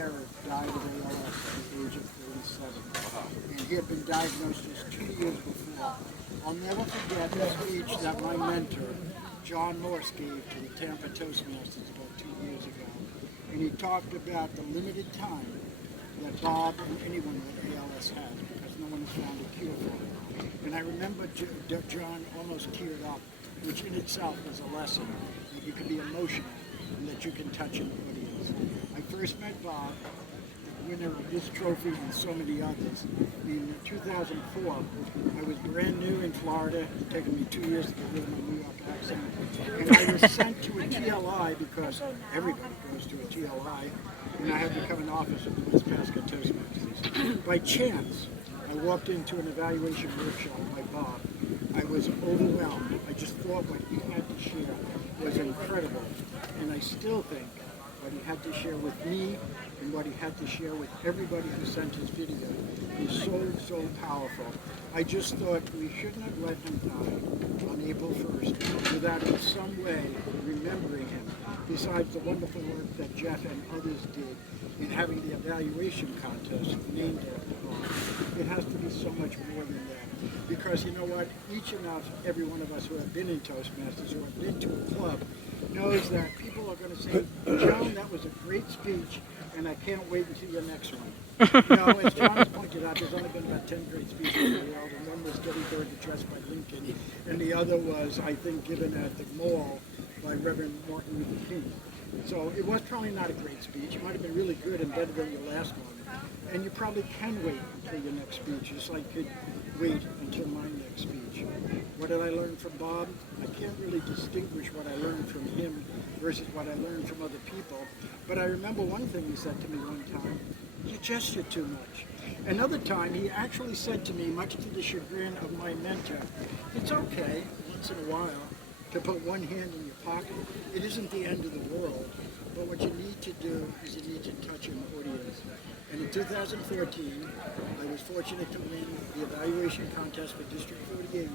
Gehrig died of ALS at the age of 37. And he had been diagnosed just 2 years before. I'll never forget the speech that my mentor, John Morse, gave to the Tampa Toastmasters about 2 years ago. And he talked about the limited time that Bob and anyone with ALS has, because no one has found a cure for it. And I remember John almost teared up, which in itself was a lesson that you can be emotional and that you can touch an audience. I first met Bob, the winner of this trophy and so many others, in 2004. I was brand new in Florida. It had taken me 2 years to get rid of my New York accent. And I was sent to a TLI because everybody goes to a TLI, and I had become an officer of the West Pasco Toastmasters. By chance, I walked into an evaluation workshop by Bob. I was overwhelmed. I just thought what he had to share was incredible. And I still think what he had to share with me and what he had to share with everybody who sent his video is so powerful. I just thought we shouldn't have let him die on April 1st without in some way remembering him, besides the wonderful work that Jeff and others did in having the evaluation contest named after Bob. It has to be so much more than that. Because you know what, each and every one of us who have been in Toastmasters, who have been to a club, knows that people are going to say, John, that was a great speech, and I can't wait until your next one. You know, as John has pointed out, there's only been about 10 great speeches in the world, and one was Gehrig addressed by Lincoln, and the other was, I think, given at the mall by Reverend Martin Luther King. So it was probably not a great speech. It might have been really good and better than your last one. And you probably can wait until your next speech, just like you could wait until my next speech. What did I learn from Bob? I can't really distinguish what I learned from him versus what I learned from other people. But I remember one thing he said to me one time, you gesture too much. Another time, he actually said to me, much to the chagrin of my mentor, it's okay, once in a while, to put one hand in your pocket. It isn't the end of the world, but what you need to do is you need to touch an audience. And in 2014, I was fortunate to win the evaluation contest for District 48.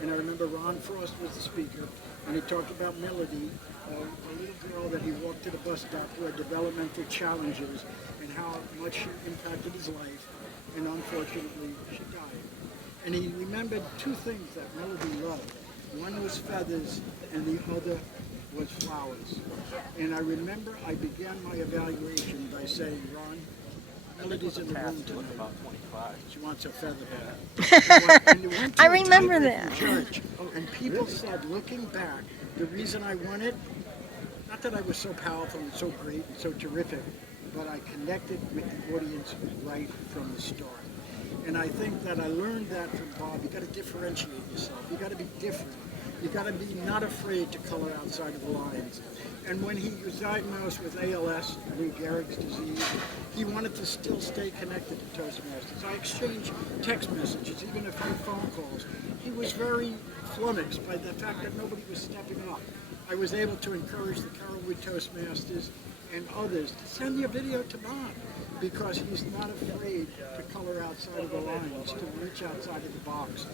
And I remember Ron Frost was the speaker, and he talked about Melody, a little girl that he walked to the bus stop who had developmental challenges, and how much she impacted his life, and unfortunately, she died. And he remembered two things that Melody loved. One was feathers, and the other was flowers. And I remember I began my evaluation by saying, Ron, Melody's in the room tonight. She wants her feather hat. I remember that. Church, and people said, looking back, the reason I won it, not that I was so powerful and so great and so terrific, but I connected with the audience right from the start. And I think that I learned that from Bob. You got to differentiate yourself. You got to be different. You got to be not afraid to color outside of the lines. And when he was diagnosed with ALS, Lou Gehrig's disease, he wanted to still stay connected to Toastmasters. I exchanged text messages, even a few phone calls. He was very flummoxed by the fact that nobody was stepping up. I was able to encourage the Carolwood Toastmasters and others to send your video to Bob, because he's not afraid to color outside of the lines, to reach outside of the box.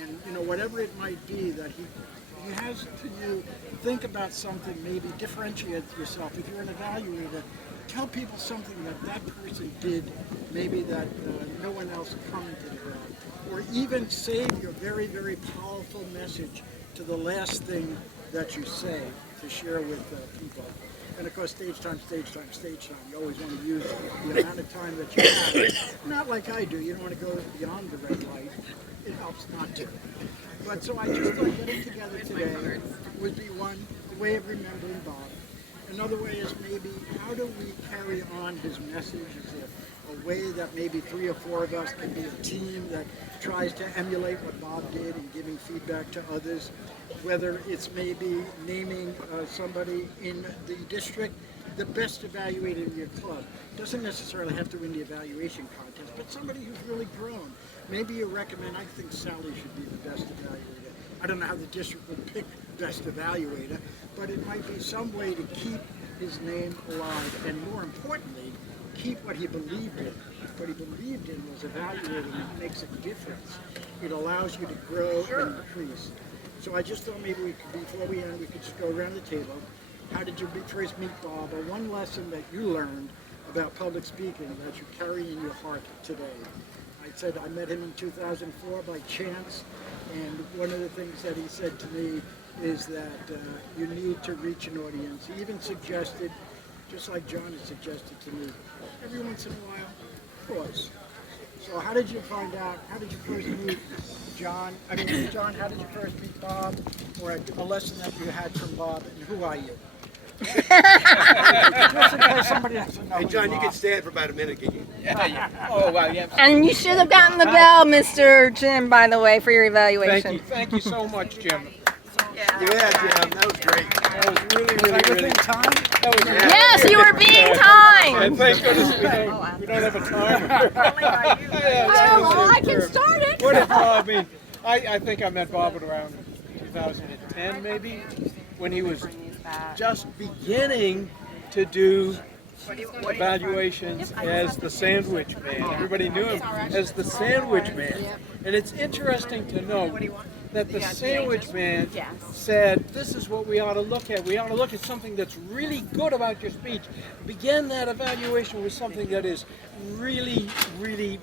And you know, whatever it might be that he has to you, think about something, maybe differentiate yourself. If you're an evaluator, tell people something that person did, maybe that no one else commented on. Or even save your very, very powerful message to the last thing that you say to share with people. And of course, stage time. You always want to use the amount of time that you have. Not like I do. You don't want to go beyond the red light. It helps not to. But so I just thought getting together today would be one way of remembering Bob. Another way is maybe how do we carry on his message? Is there a way that maybe 3 or 4 of us can be a team that tries to emulate what Bob did and giving feedback to others? Whether it's maybe naming somebody in the district the best evaluator in your club. Doesn't necessarily have to win the evaluation contest, but somebody who's really grown. Maybe you recommend, I think Sally should be the best evaluator. I don't know how the district would pick best evaluator, but it might be some way to keep his name alive, and more importantly, keep what he believed in. What he believed in was evaluating. It makes a difference. It allows you to grow and increase. So I just thought maybe we could, before we end, we could just go around the table. How did you first meet Bob? Or one lesson that you learned about public speaking that you carry in your heart today. I said I met him in 2004 by chance, and one of the things that he said to me is that you need to reach an audience. He even suggested, just like John has suggested to me, every once in a while, pause. So how did you find out, how did you first meet John? John, how did you first meet Bob? Or a lesson that you had from Bob, and who are you? Just in case somebody doesn't know. Hey, John, you Bob. can stand for about a minute, can you? Oh, wow, yeah. And you should have gotten the bell, Mr. Jim, by the way, for your evaluation. Thank you so much, Jim. Yeah, Jim, that was great. That was really, Was I really, within really. time? That was Yes, you were being timed. And thank goodness we don't have a timer. Oh, well, I can start it. What if, I mean, I think I met Bob at around 2010 maybe, when he was just beginning to do evaluations as the Sandwich Man. Everybody knew him as the Sandwich Man. And it's interesting to note that the Sandwich Man said, this is what we ought to look at. We ought to look at something that's really good about your speech. Begin that evaluation with something that is really, really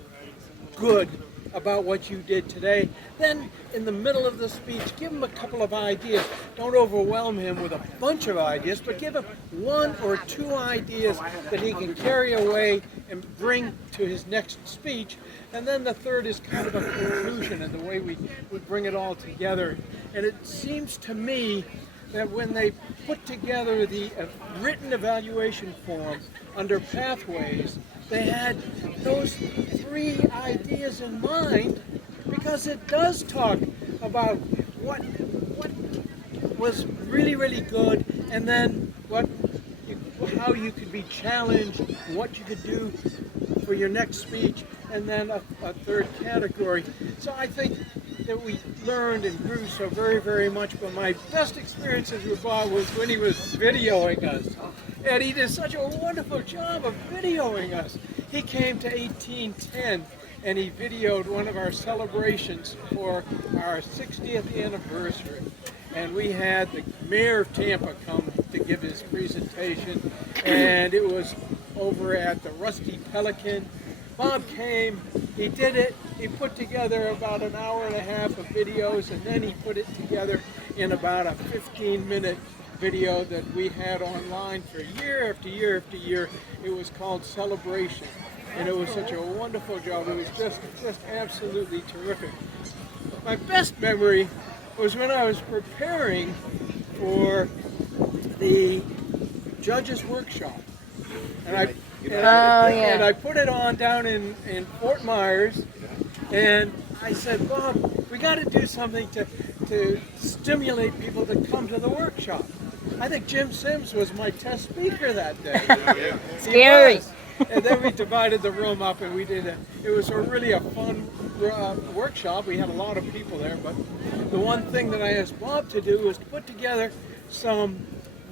good about what you did today. Then, in the middle of the speech, give him a couple of ideas. Don't overwhelm him with a bunch of ideas, but give him one or two ideas that he can carry away and bring to his next speech. And then the third is kind of a conclusion and the way we bring it all together. And it seems to me that when they put together the written evaluation form under Pathways, they had those three ideas in mind, because it does talk about what was really, really good, and then how you could be challenged, what you could do for your next speech, and then a third category. So I think that we learned and grew so very, very much. But my best experiences with Bob was when he was videoing us. And he did such a wonderful job of videoing us. He came to 1810 and he videoed one of our celebrations for our 60th anniversary. And we had the mayor of Tampa come to give his presentation, and it was over at the Rusty Pelican. Bob came, he did it, he put together about an hour and a half of videos, and then he put it together in about a 15-minute video that we had online for year after year after year. It was called Celebration, and it was such a wonderful job. It was just absolutely terrific. My best memory was when I was preparing for the judges' workshop, and I put it on down in Fort Myers, and I said, Bob, we got to do something to stimulate people to come to the workshop. I think Jim Sims was my test speaker that day. Scary. And then we divided the room up, and it was really a fun workshop. We had a lot of people there, but the one thing that I asked Bob to do was to put together some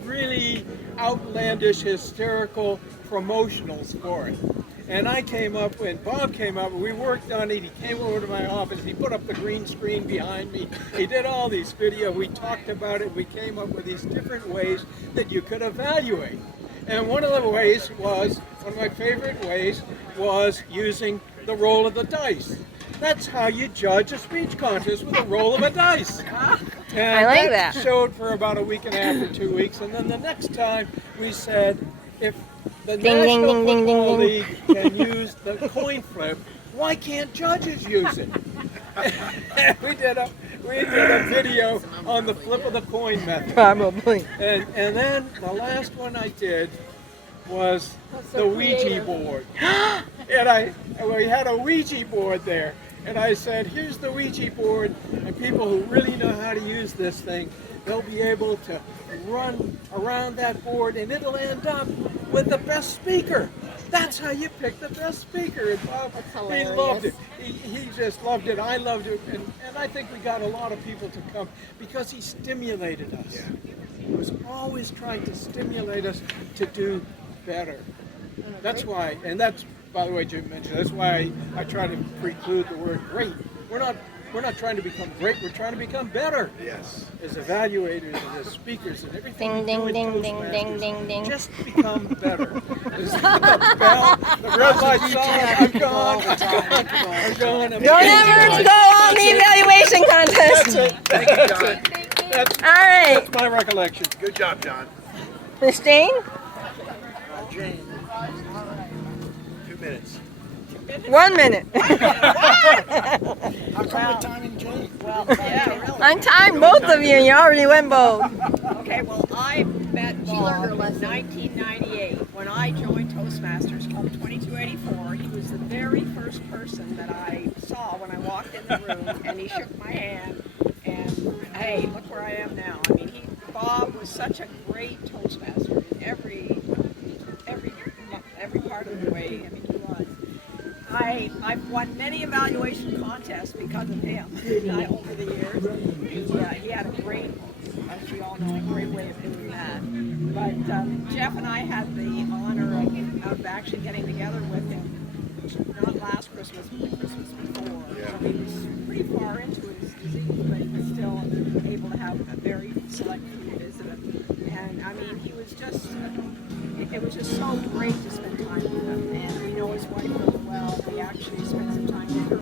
really outlandish, hysterical promotionals for it. And I came up, and Bob came up, and we worked on it. He came over to my office, he put up the green screen behind me. He did all these videos, we talked about it, we came up with these different ways that you could evaluate. And one of the ways was, one of my favorite ways, was using the roll of the dice. That's how you judge a speech contest, with a roll of a dice. And I like that. Showed for about a week and a half or 2 weeks, and then the next time we said, if the Ding, ding, National ding, ding, ding, Football ding. League can use the coin flip, why can't judges use it? And we did a video on the flip of the coin method. Probably. And then the last one I did was the Ouija board. And we had a Ouija board there. And I said, here's the Ouija board, and people who really know how to use this thing, they'll be able to run around that board, and it'll end up with the best speaker. That's how you pick the best speaker. And Bob, he loved it. He just loved it. I loved it. And I think we got a lot of people to come because he stimulated us. Yeah. He was always trying to stimulate us to do better. That's why, and that's, by the way, Jim mentioned, that's why I try to preclude the word great. We're not We're not trying to become great. We're trying to become better. Yes. As evaluators and as speakers and everything. Ding, we do ding, in ding, Toastmasters, ding, ding, ding. Just become better. Is the bell, the rabbi song, I'm gone. I'm going. Don't ever go on the evaluation contest. Thank you, John. That's All right, my recollection. Good job, John. Miss Jane, Jane. 2 minutes. 1 minute. How come we're timing Jane? Well, yeah, really. I'm tying both of you, and you already went both. Okay, well, I met Bob in 1998 when I joined Toastmasters Club 2284. He was the very first person that I saw when I walked in the room, and he shook my hand. And hey, look where I am now. I mean, Bob was such a great Toastmaster in every part of the way. I mean, he was. I've won many evaluation contests because of him over the years. He had a great, as we all know, a great way of doing that. But Jeff and I had the honor of actually getting together with him, not last Christmas, but the Christmas before. Yeah. He was pretty far into his disease, but he was still able to have a very select few visit him. And I mean, he was just, it was just so great to spend time with him. And we know his wife really well. We actually spent some time with her